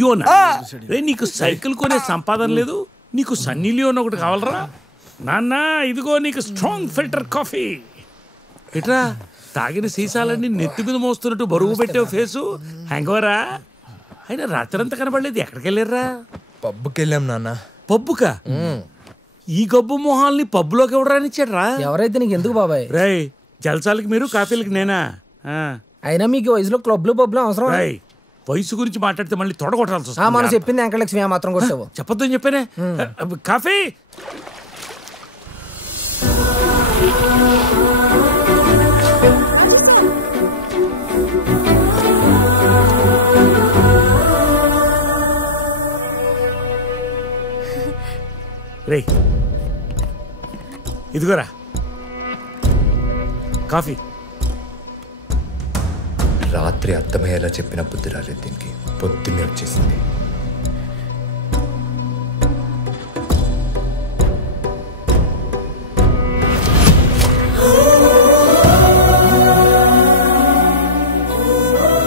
డియోనా రే నీకు సైకిల్ కొనే సంపాదన లేదు నీకు సన్నీ లియోన్ ఒకటి కావాలరా నాన్న ఇదిగో నీకు స్ట్రాంగ్ ఫిల్టర్ కాఫీ ఎట్రా తాగిన సీసాలన్నీ నెత్తి మీద మోస్తున్నట్టు బరువు పెట్టావు ఫేసు హ్యాంగోవరా అయినా రాత్రంతా కనబడలేదు ఎక్కడికి వెళ్ళారా పబ్బుకి వెళ్ళాం నాన్న పబ్బుకా ఈ గబ్బు మొహాల్ని పబ్బులోకి ఎవడరానిచ్చాడ్రా ఎవరైతే నీకు ఎందుకు బాబాయ్ రై జల్సాలకి మీరు కాఫీలకి నేనా అయినా మీకు వయసులో క్లబ్లు పబ్లు అవసరం రై వయసు గురించి మాట్లాడితే మళ్ళీ తొడగొట్టాల్సి వస్తుంది మనం చెప్పింది వెంకటలక్ష్మి మాత్రం కొట్టావు చెప్పొద్దని చెప్పానే కాఫీ రే ఇదిగోరా కాఫీ రాత్రి అర్థమయ్యేలా చెప్పిన బుద్ధి రాలేదు దీనికి పొద్దున్నే వచ్చేసింది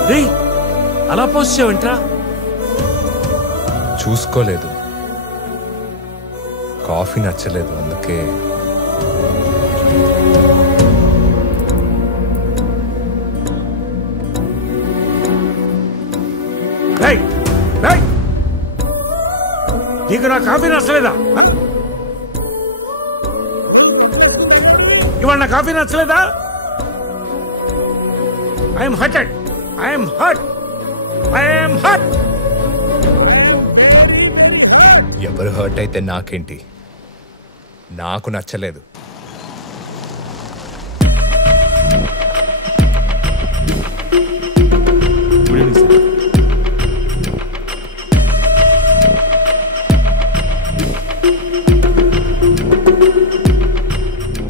రే అలా పోసావంట్రా చూసుకోలేదు కాఫీ నచ్చలేదు అందుకే నీకు నా కాఫీ నచ్చలేదా ఇవాళ నా కాఫీ నచ్చలేదా I'm hurted I'm hurt I'm hurt ఎవరు హర్ట్ అయితే నాకేంటి నాకు నచ్చలేదు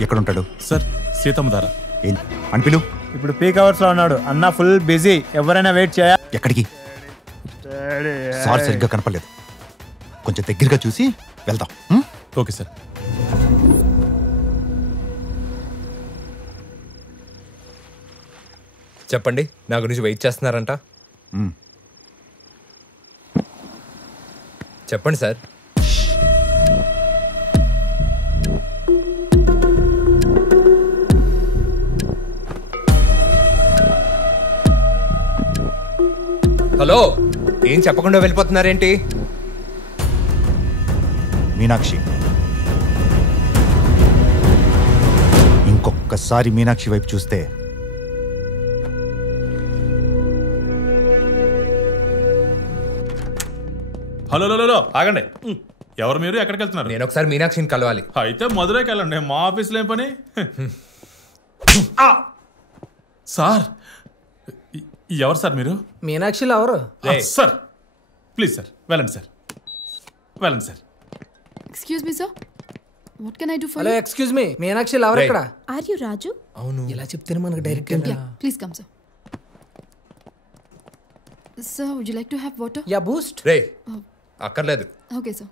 ఎక్కడ ఉంటాడు సార్ సీతమ్మధార అని పిలు ఇప్పుడు పీక్ అవర్స్ లో ఉన్నాడు అన్న ఫుల్ బిజీ ఎవరైనా వెయిట్ చేయ ఎక్కడికి సార్ సరిగ్గా కనపడలేదు కొంచెం దగ్గరగా చూసి వెళ్తాం ఓకే సార్ చెప్పండి నా గురించి వెయిట్ చేస్తున్నారంట చెప్పండి సార్ హలో ఏం చెప్పకుండా వెళ్ళిపోతున్నారేంటి మీనాక్షి ఇంకొకసారి మీనాక్షి వైపు చూస్తే హలో ఆగండి ఎవరు మీరు ఎక్కడికి వెళ్తున్నారు నేను ఒకసారి మీనాక్షిని కలవాలి అయితే మధురైకి వెళ్ళండి మా ఆఫీస్లో ఏం పని సార్ ఎవరు సార్ మీరు మీనాక్షిలో ఎవరు సార్ ప్లీజ్ సార్ వెళ్ళండి సార్ వెళ్ళండి sir excuse me sir what can I do for hello excuse me మీనాక్షిలో ఎవరు ఇక్కడ ఆర్ యు రాజు అవును ఇలా చెప్తే మనకు direct please come sir sir would you like to have water యా బూస్ట్ రే అక్కర్లేదు ఓకే సార్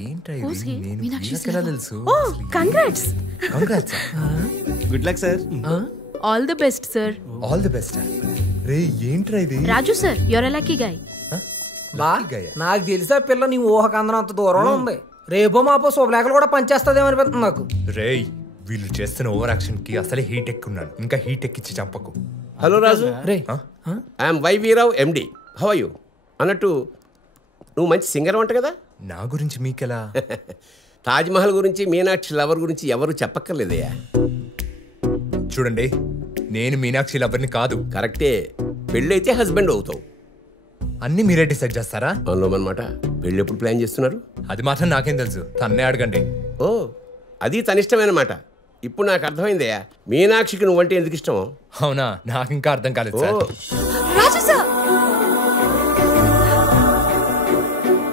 ఏంట్రా Who's he? నేను మీనాక్షి వీళ్ళకెలా తెలుసు ఓ congrats congrats good luck sir all the best sir all the best రే ఏంట్రా ఇది Raju sir your lucky guy బా నాకు తెలిసా పిల్ల నీ ఊహకందనం అంత దూరంలో ఉంది రేపో మాపో శుభలేఖలు కూడా పనిచేస్తుందేమో అనిపిస్తుంది నాకు రే వీళ్ళు చేస్తున్న ఓవర్ యాక్షన్ కి అసలే హీట్ ఎక్కున్నాను ఇంకా హీట్ ఎక్కించి చంపకు హలో రాజు రే I'm Y V Rao MD how are you అన్నట్టు నువ్వు మంచి సింగర్ అంట కదా నా గురించి మీకెలా తాజ్మహల్ గురించి మీనాక్షి లవర్ గురించి ఎవరు చెప్పక్కర్లేదయ్యా చూడండి నేను మీనాక్షి లవర్ని కాదు కరెక్టే పెళ్ళైతే హస్బెండ్ అవుతావు అన్ని మీరే డిసైడ్ చేస్తారా అనమాట పెళ్ళి ఎప్పుడు ప్లాన్ చేస్తున్నారు అది మాత్రం నాకేం తెలుసు తన్నే అడగండి ఓ అది తన ఇష్టమైన మాట ఇప్పుడు నాకు అర్థమైందయ్యా మీనాక్షికి నువ్వంటే ఎందుకు ఇష్టం అవునా నాకు ఇంకా అర్థం కాలేదు sir Raju sir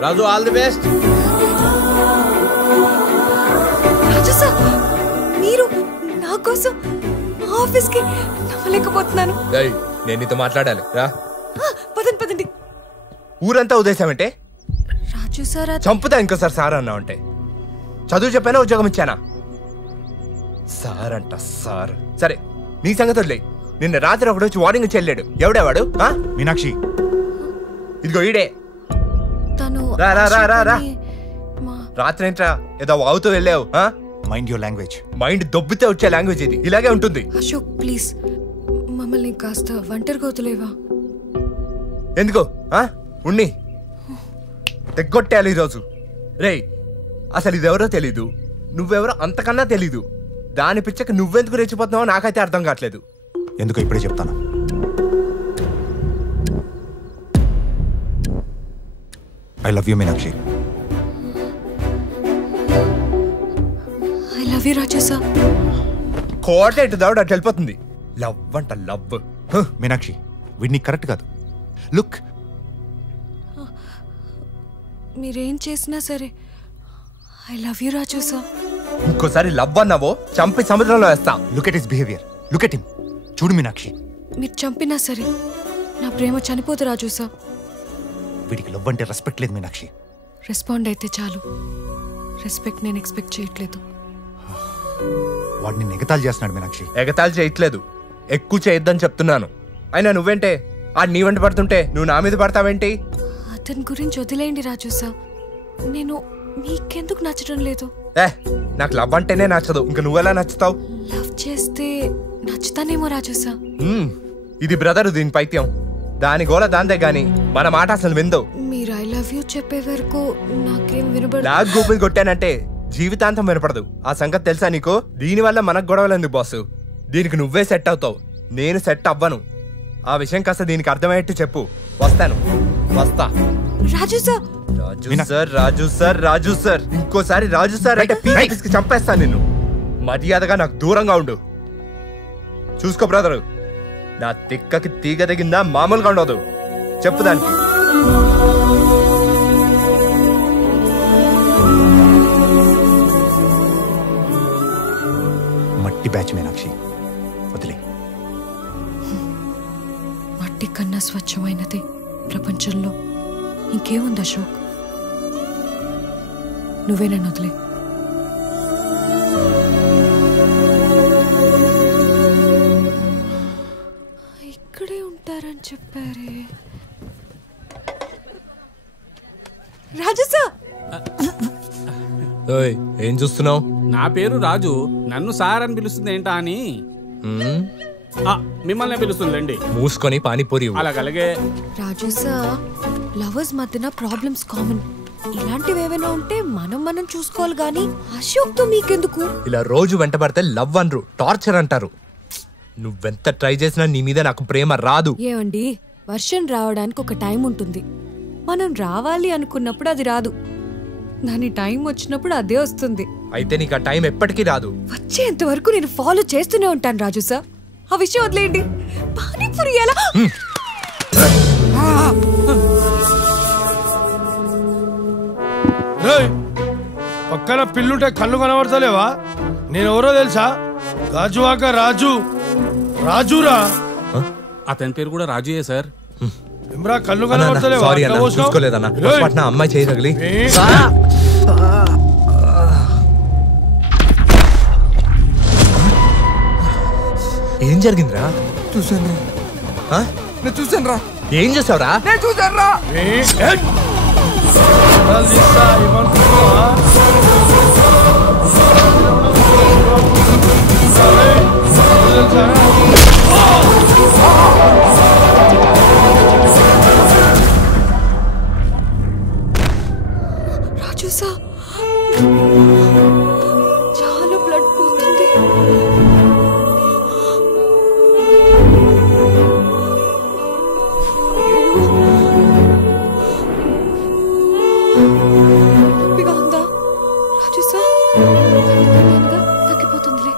Raju all the best Raju sir మీరు నా కోసం ఆఫీస్ కి నమ్మలేకపోతున్నాను నేను నీతో మాట్లాడాలి రా పదండి పదండి ఊరంతా ఉద్దేశం రాజు సార్ చంపుతా ఇంకోసారి సార్ అన్నా అంటే చదువు చెప్పానా ఉద్యోగం ఇచ్చానా సార్ అంట సార్ సరే నీ సంగతి వదిలే నిన్న రాత్రి ఒకడు వచ్చి వార్నింగ్ చెల్లాడు ఎవడేవాడు మీనాక్షి ఇదిగో ఈడే తను రా రా రా రా రా మా- రాత్రి ఏంట్రా ఏదో అవుతూ వెళ్ళావు మైండ్ యువర్ లాంగ్వేజ్. మైండ్ దొబ్బితే వచ్చే లాంగ్వేజ్ ఇది, ఇలాగే ఉంటుంది. అశోక్ ప్లీజ్ మమ్మల్ని కాస్త ఒంటరిగా వదిలేవా? ఎందుకు ఉన్ని తెగ్గొట్టేయాలి ఈరోజు. రేయ్ అసలు ఇదెవరో తెలీదు, నువ్వెవరో అంతకన్నా తెలీదు. దాని పిచ్చకి నువ్వెందుకు రెచ్చిపోతున్నావో నాకైతే అర్థం కావట్లేదు. ఎందుకో ఇప్పుడే చెప్తాను. I love you Meenakshi. I love you Raju sir. కోట ఎటు దావుడు అట్లా వెళ్ళిపోతుంది. లవ్ అంట లవ్. మీనాక్షి వీడిని కరెక్ట్ కాదు. లుక్, మీరేం చేసినా సరే I love you Raju sir. ఇంకోసారి లవ్ అన్నావో చంపి సముద్రంలో వేస్తా. Look at his behaviour, look at him. చూడు మీనాక్షి, మీరు చంపినా సరే నా ప్రేమ చనిపోదు రాజు సార్. వీడికి లవ్ అంటే రెస్పెక్ట్ లేదు మీనాక్షి. రెస్పాండ్ అయితే చాలు. రెస్పెక్ట్ నేను ఎక్స్పెక్ట్ చేయట్లేదు. వాడిని ఎగతాళి చేస్తున్నాడు మీనాక్షి. ఎగతాళి చేయట్లేదు, ఎక్కువ చేయొద్దని చెప్తున్నాను. అయినా నువ్వేంటే ఆడు నీ వెంట పడుతుంటే నువ్వు నా మీద పడతావేంటి? అతని గురించి వదిలేయండి రాజు సార్. నేను మీకెందుకు నచ్చడం లేదు? నాకు లవ్ అంటేనే నచ్చదు, ఇంకా నువ్వెలా నచ్చుతావు? లవ్ చేస్తే నచ్చుతానేమో రాజు సార్. ఇది బ్రదర్, దీని పైత్యం. దాని గోల దాందే గాని మన మాట అసలు విందో. మీరు ఐ లవ్ యూ చెప్పే వరకు నాకేం వినబడదు. నాకు గూపిల్ కొట్టానంటే జీవితాంతం వినపడదు. ఆ సంగతి తెలుసా నీకు? దీనివల్ల మనకు గొడవలు ఎందుకు బాసు? దీనికి నువ్వే సెట్ అవుతావు, నేను సెట్ అవ్వను. ఆ విషయం కాస్త దీనికి అర్థమయ్యేట్టు చెప్పు. వస్తాను, వస్తా. రాజు సార్, రాజు సార్, రాజు సార్, రాజు సార్, ఇంకోసారి రాజు సార్ అంటే పీకి చంపేస్తాను నిన్ను. మర్యాదగా నాకు దూరంగా ఉండు. చూసుకో బ్రదరు, నా తిక్కకి తీగ దిగిందా మామూలుగా ఉండదు. చెప్పు దానికి. మట్టి బ్యాచ్ మీనాక్షి, వదిలే. మట్టి కన్నా స్వచ్ఛమైనది ప్రపంచంలో ఇంకేముంది అశోక్? నువ్వే నన్ను వదిలే. ఇక్కడే ఉంటారని చెప్పారే. రాజు సార్, ఏం చూస్తున్నావు? నా పేరు రాజు, నన్ను సార్ అని పిలుస్తుంది ఏంటా అని. మిమ్మల్ని పిలుస్తుందండి. మూసుకొని పానీపూరి. అలాగలాగే. రాజు సార్, లవర్స్ మధ్యన ప్రాబ్లమ్స్ కామన్. ఇలాంటివి ఏమైనా ఉంటే మనం చూసుకోవాలి గానీ అశోక్ తో మీకెందుకు? ఇలా రోజు వెంటబడితే లవ్ అనరు, టార్చర్ అంటారు. నువ్వెంత ట్రై చేసినా నీ మీద నాకు ప్రేమ రాదు. ఏమండి, వర్షం రావడానికి ఒక టైం ఉంటుంది. మనం రావాలి అనుకున్నప్పుడు అది రాదు. దాని టైం వచ్చినప్పుడు అదే వస్తుంది. అయితే నీకు ఆ టైం ఎప్పటికీ రాదు. వచ్చేంత వరకు నేను ఫాలో చేస్తూనే ఉంటాను రాజు సార్. ఆ విషయం వదిలేయండి. పానీపూరి ఎలా? పక్కన పిల్లుంటే కళ్ళు కనబడతలేవా? నేను ఎవరో తెలుసా? గాజువాక రాజు. రాజురా. అతని పేరు కూడా రాజుయే సార్. ఏమ్రా కళ్ళు కనబడతలేవా? చూసుకోలేదన్నా, అమ్మాయి చేయి తగిలి. ఏం జరిగిందిరా? చూసాను. నేను చూసాను రా. ఏం చేసావురా? నేను చూసాను రా. రాజు సార్, చాలా బ్లడ్ పోతుంది. నొప్పిగా ఉందా రాజు సార్? తగ్గిపోతుందిలే.